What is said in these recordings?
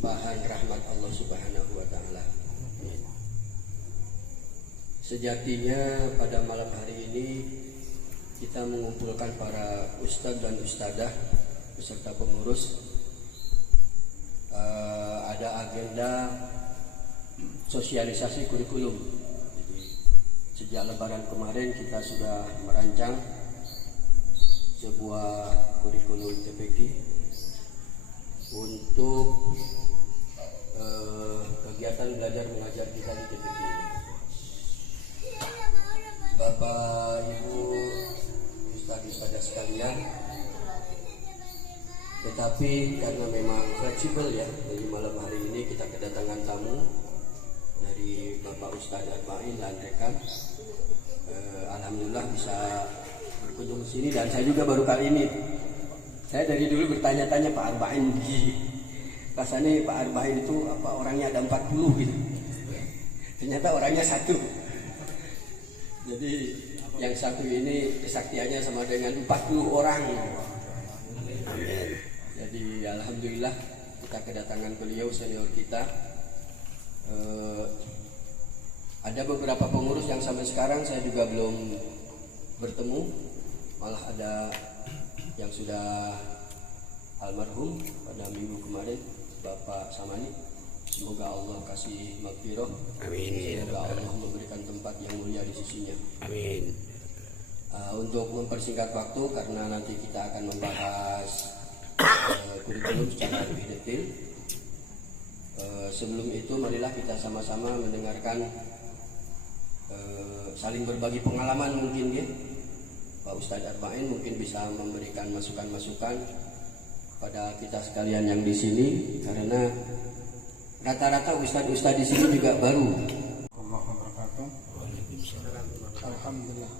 limpahan rahmat Allah Subhanahu wa Ta'ala. Sejatinya pada malam hari ini kita mengumpulkan para ustadz dan ustadzah beserta pengurus. Ada agenda sosialisasi kurikulum. Jadi, sejak Lebaran kemarin kita sudah merancang sebuah kurikulum TPQ untuk kegiatan belajar mengajar kita di TPQ ini. Bapak, Ibu, Ustadz-ustadzah sekalian, tetapi karena memang fleksibel ya, dari malam hari ini kita kedatangan tamu dari Bapak Ustadz Arba'in dan rekan. Alhamdulillah bisa berkunjung sini dan saya juga baru kali ini. Saya dari dulu bertanya-tanya Pak Arba'in rasanya Pak Arba'in itu apa orangnya ada 40 gitu. Ternyata orangnya satu. Jadi yang satu ini kesaktiannya sama dengan 40 orang. Jadi alhamdulillah kita kedatangan beliau senior kita. Ada beberapa pengurus yang sampai sekarang saya juga belum bertemu. Malah ada yang sudah almarhum pada minggu kemarin, Bapak Samani. Semoga Allah kasih maghfirah. Amin. Semoga Allah memberikan tempat yang mulia di sisinya. Amin. Untuk mempersingkat waktu karena nanti kita akan membahas kurikulum secara lebih detail. Sebelum itu marilah kita sama-sama mendengarkan saling berbagi pengalaman mungkin ya. Pak Ustadz Arba'in mungkin bisa memberikan masukan-masukan pada kita sekalian yang di sini karena rata-rata ustadz-ustadz di sini juga baru. Alhamdulillah,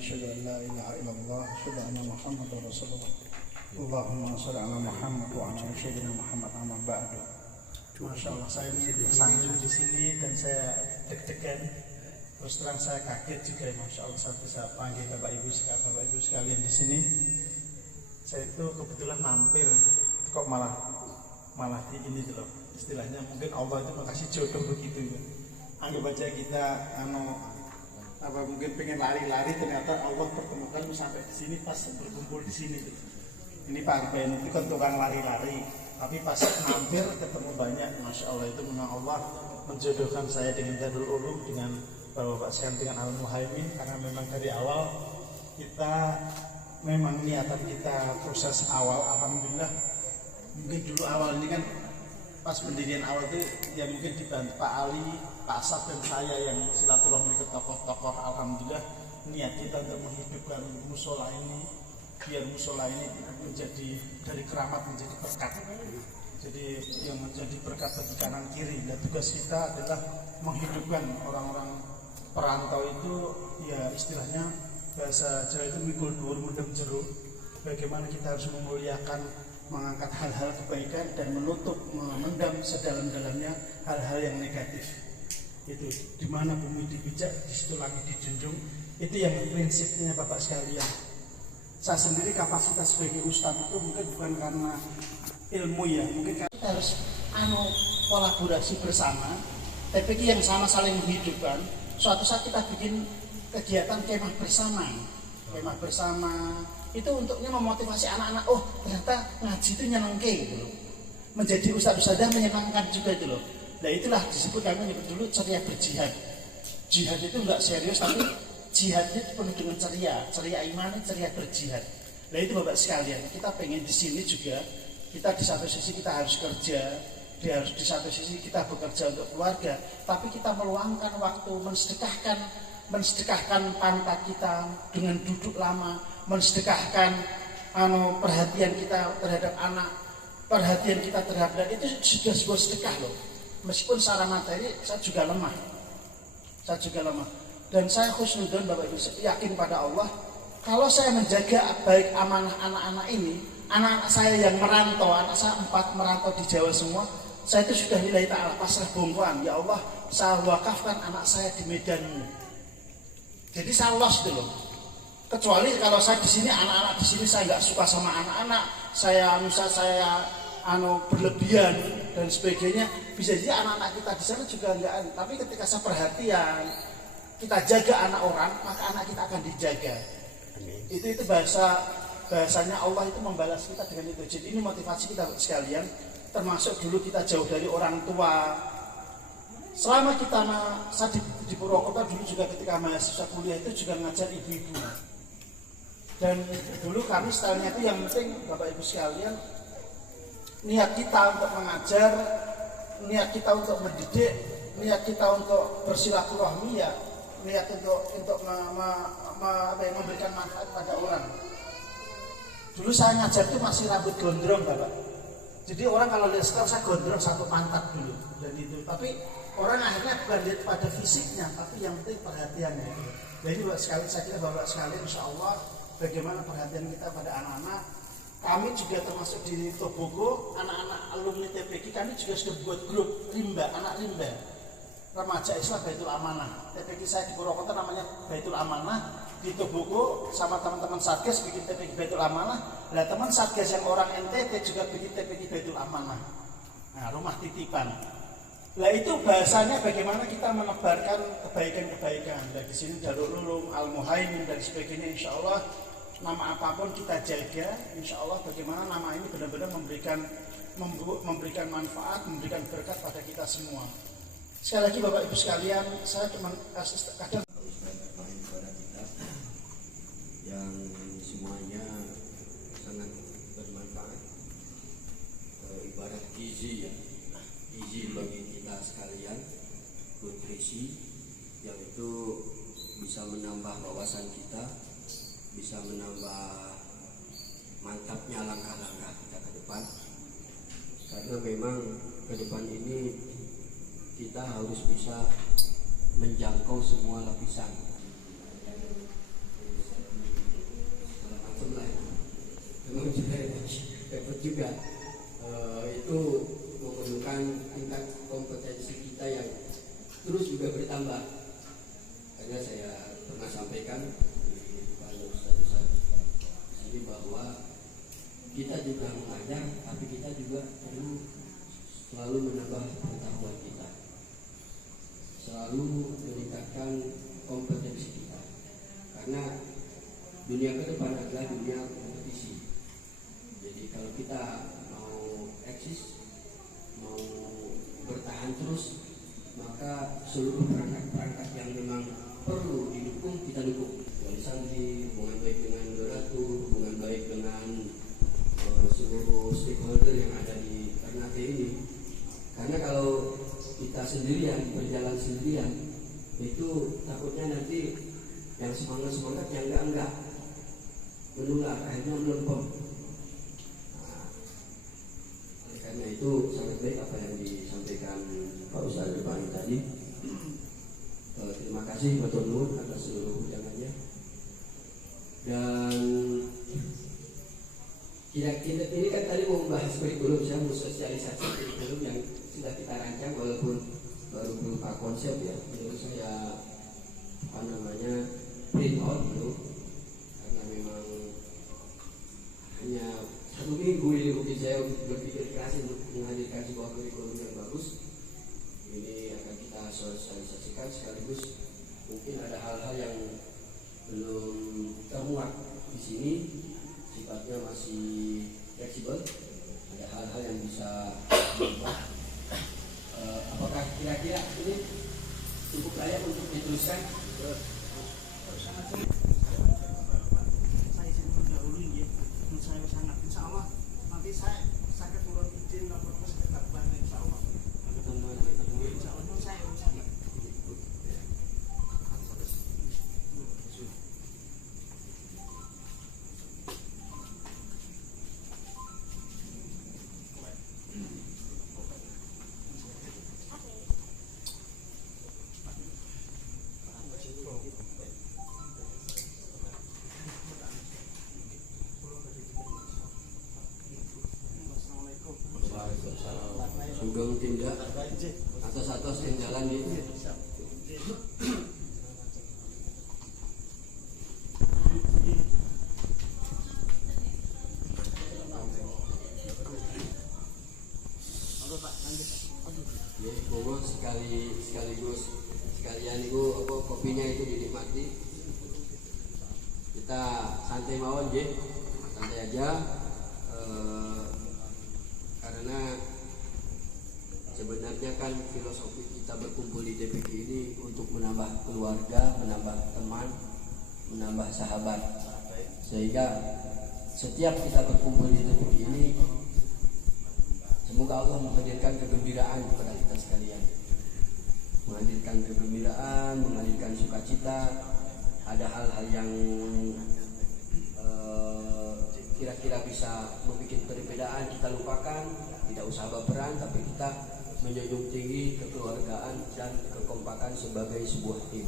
asyhadu an la ilaha illallah, asyhadu anna Muhammadar Rasulullah. Allahumma shalli ala Muhammad wa ala sayyidina Muhammad amma ba'du. Masya Allah, saya ini tersanjung di sini dan saya deg-degan. Terus terang saya kaget juga, Masya Allah, saya bisa panggil Bapak Ibu sekalian di sini. Saya itu kebetulan mampir, kok malah di ini loh. Istilahnya mungkin Allah itu makasih jodoh begitu ya. Anggap aja kita mungkin pengen lari-lari, ternyata Allah pertemukan sampai di sini pas berkumpul di sini. Ini Pak Arba'in itu kan tukang lari-lari, tapi pas mampir ketemu banyak. Masya Allah, itu memang Allah menjodohkan saya dengan Darul Ulum, dengan Bapak sekalian, dengan Al Muhaimin, karena memang dari awal kita memang niatan kita proses awal. Alhamdulillah, mungkin dulu awal ini kan pas pendirian awal itu ya mungkin dibantu Pak Ali, Pak Asad dan saya yang silaturahmi ke tokoh-tokoh. Alhamdulillah niat kita untuk menghidupkan musola ini, biar musola ini menjadi dari keramat menjadi berkat. Jadi yang menjadi berkat bagi kanan kiri. Dan tugas kita adalah menghidupkan orang-orang perantau itu, ya istilahnya bahasa Jawa itu mikul dhuwur mendem jero. Bagaimana kita harus memuliakan, mengangkat hal-hal kebaikan dan menutup, memendam sedalam-dalamnya hal-hal yang negatif. Itu di mana bumi dipijak, di situ langit dijunjung. Itu yang prinsipnya Bapak sekalian. Saya sendiri kapasitas sebagai ustadz itu mungkin bukan karena ilmu ya, mungkin kita harus kolaborasi bersama. TPQ yang sama saling menghidupkan. Suatu saat kita bikin kegiatan kemah bersama. Itu untuknya memotivasi anak-anak, oh ternyata ngaji itu nyenengke gitu loh. Menjadi ustadz-ustadzah menyenangkan juga itu loh. Nah itulah disebut, kami nyebut dulu ceria berjihad. Jihad itu enggak serius, tapi jihad itu penuh dengan ceria iman, ceria berjihad. Nah itu Bapak sekalian, kita pengen di sini juga, kita di satu sisi kita harus kerja, di satu sisi kita bekerja untuk keluarga, tapi kita meluangkan waktu, mensedekahkan pantat kita dengan duduk lama, mensedekahkan perhatian kita terhadap anak, perhatian kita terhadap itu sudah sebuah sedekah loh. Meskipun secara materi saya juga lemah, dan saya khusnudzon Bapak Ibu, yakin pada Allah, kalau saya menjaga baik amanah anak-anak ini, anak-anak saya yang merantau, anak saya 4 merantau di Jawa semua, saya itu sudah lillahi ta'ala pasrah bongkoan. Ya Allah, saya wakafkan anak saya di Medanmu. Jadi saya los gitu loh. Kecuali kalau saya di sini, anak-anak di sini saya nggak suka sama anak-anak, saya berlebihan dan sebagainya, bisa jadi anak-anak kita di sana juga enggak. Tapi ketika saya perhatian, kita jaga anak orang, maka anak kita akan dijaga. Itu bahasanya Allah itu membalas kita dengan itu. Jadi ini motivasi kita sekalian, termasuk dulu kita jauh dari orang tua. Selama kita saya di Purwokerto dulu juga ketika mahasiswa kuliah itu juga ngajar ibu-ibu. Dan dulu kami stylenya itu yang penting Bapak Ibu sekalian, niat kita untuk mengajar, niat kita untuk mendidik, niat kita untuk bersilaturahmi, ya niat untuk memberikan manfaat pada orang. Dulu saya ngajar itu masih rambut gondrong Bapak. Jadi orang kalau lihat sekarang saya gondrong satu pantat dulu dan itu. Tapi orang akhirnya bukan lihat pada fisiknya, tapi yang penting perhatiannya. Jadi Bapak sekalian, saya kira Bapak sekalian, insya Allah bagaimana perhatian kita pada anak-anak. Kami juga termasuk di Tobogo, anak-anak alumni TPQ kami juga sudah buat grup rimba, anak rimba, remaja Islam Baitul Amanah. TPQ saya di Purwokerto namanya Baitul Amanah. Di Tobogo sama teman-teman Satgas bikin TPQ Baitul Amanah. Nah teman Satgas yang orang NTT juga bikin TPQ Baitul Amanah. Nah rumah titipan. Nah itu bahasanya bagaimana kita menebarkan kebaikan-kebaikan. Dan di sini Darul Ulum, Al Muhaimin dan sebagainya, insya Allah nama apapun kita jaga. Insya Allah bagaimana nama ini benar-benar memberikan manfaat, memberikan berkat pada kita semua. Sekali lagi Bapak Ibu sekalian, saya cuma kadang yang semuanya sangat bermanfaat, ibarat gizi ya, gizi bagi kita sekalian, nutrisi yang itu bisa menambah wawasan kita, bisa menambah mantapnya langkah-langkah kita ke depan. Karena memang ke depan ini kita harus bisa menjangkau semua lapisan. Memang juga dapat juga itu memerlukan tingkat kompetensi kita yang terus juga bertambah. Karena saya pernah sampaikan di depan Ustaz ini bahwa kita juga mengajar, tapi kita juga perlu selalu menambah pengetahuan kita, selalu meningkatkan kompetensi kita. Karena dunia ke depan adalah dunia kompetisi. Jadi kalau kita mau eksis, mau bertahan terus, maka seluruh perangkat-perangkat yang memang perlu didukung, kita dukung. Wali santri, hubungan baik dengan donatur, hubungan baik dengan seluruh stakeholder yang ada di Ternate ini. Karena kalau kita sendirian, berjalan sendirian, itu takutnya nanti yang semangat yang enggak menular, akhirnya melempem. Nah, oleh karena itu sangat baik apa yang disampaikan Pak Ustaz Rifani tadi. Terima kasih Batur Nur atas seluruh undangannya. Dan ini kan tadi mau membahas kurikulum, saya mau sosialisasi kurikulum yang sudah kita rancang walaupun baru berupa konsep ya. Menurut saya print out dulu, karena memang hanya 1 minggu ini mungkin saya berpikir keras untuk menghadirkan sebuah kurikulum yang bagus. Ini akan kita sosialisasikan sekaligus mungkin ada hal-hal yang belum termuat di sini, sifatnya masih fleksibel, ada hal-hal yang bisa berubah. Apakah kira-kira ini cukup layak untuk diteruskan? Saya izin mendahului ya, menurut saya sangat, insya Allah nanti saya sakit turun izin lapor ke sekitar Banten, insya Allah. Insya Allah menurut saya sangat. Sugeng tindak atas yang jalan di Pak, lanjut. Aduh. Ya, monggo sekalian itu apa kopinya itu dinikmati. Kita santai mawon nggih. Santai aja. Karena sebenarnya kan filosofi kita berkumpul di TPK ini untuk menambah keluarga, menambah teman, menambah sahabat. Sehingga setiap kita berkumpul di TPK ini, semoga Allah menghadirkan kegembiraan kepada kita sekalian, menghadirkan kegembiraan, menghadirkan sukacita. Ada hal-hal yang kira-kira bisa membuat perbedaan kita lupakan, tidak usah baperan, tapi kita menjunjung tinggi kekeluargaan dan kekompakan sebagai sebuah tim.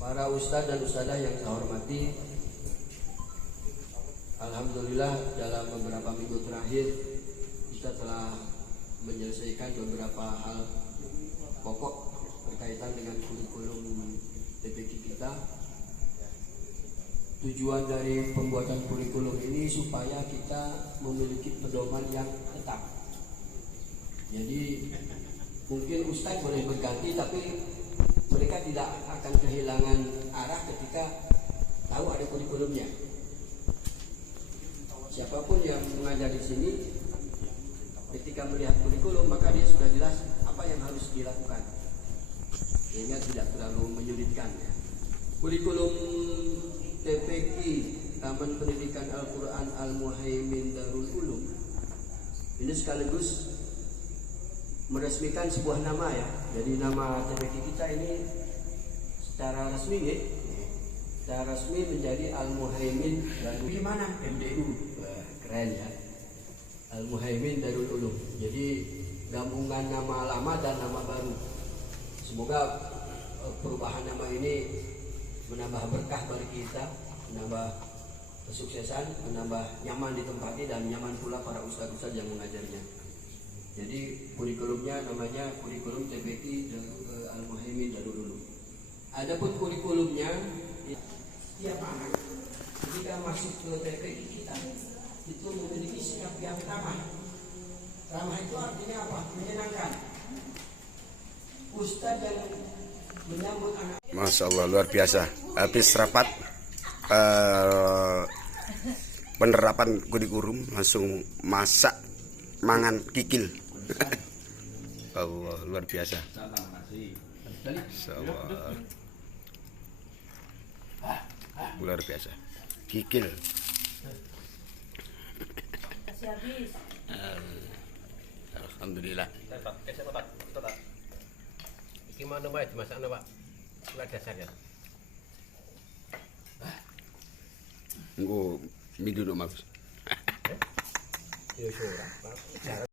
Para ustadz dan ustadzah yang saya hormati, alhamdulillah dalam beberapa minggu terakhir kita telah menyelesaikan beberapa hal pokok berkaitan dengan kurikulum TPK kita. Tujuan dari pembuatan kurikulum ini supaya kita memiliki pedoman yang tetap. Jadi mungkin ustadz boleh berganti, tapi mereka tidak akan kehilangan arah ketika tahu ada kurikulumnya. Siapapun yang mengajar di sini, ketika melihat kurikulum maka dia sudah jelas apa yang harus dilakukan, sehingga tidak terlalu menyulitkan. Kurikulum TPQ Taman Pendidikan Al-Quran Al-Muhaimin Darul Ulum ini sekaligus meresmikan sebuah nama ya. Jadi nama TPQ kita ini secara resmi ya, secara resmi menjadi Al-Muhaimin Darul. Gimana? MDU. Wah, keren ya. Al-Muhaimin Darul Ulum. Jadi gabungan nama lama dan nama baru. Semoga perubahan nama ini menambah berkah bagi kita, menambah kesuksesan, menambah nyaman ditempati dan nyaman pula para ustadz-ustadz yang mengajarnya. Jadi kurikulumnya namanya kurikulum TPQ Al-Muhaimin Darul Ulum. Adapun kurikulumnya, setiap anak ketika masuk ke TPQ kita itu memiliki sikap yang ramah. Ramah itu artinya apa? Menyenangkan. Ustadz yang menyambut anak. Masya Allah, luar biasa. Habis rapat penerapan kurikulum langsung masak mangan kikil. Allah, luar biasa. Allah. Luar biasa. Kikil. Alhamdulillah. Gimana Pak? Dimasak Pak? Sudah dasarnya. Engko minggu no Mas. Ya sudah.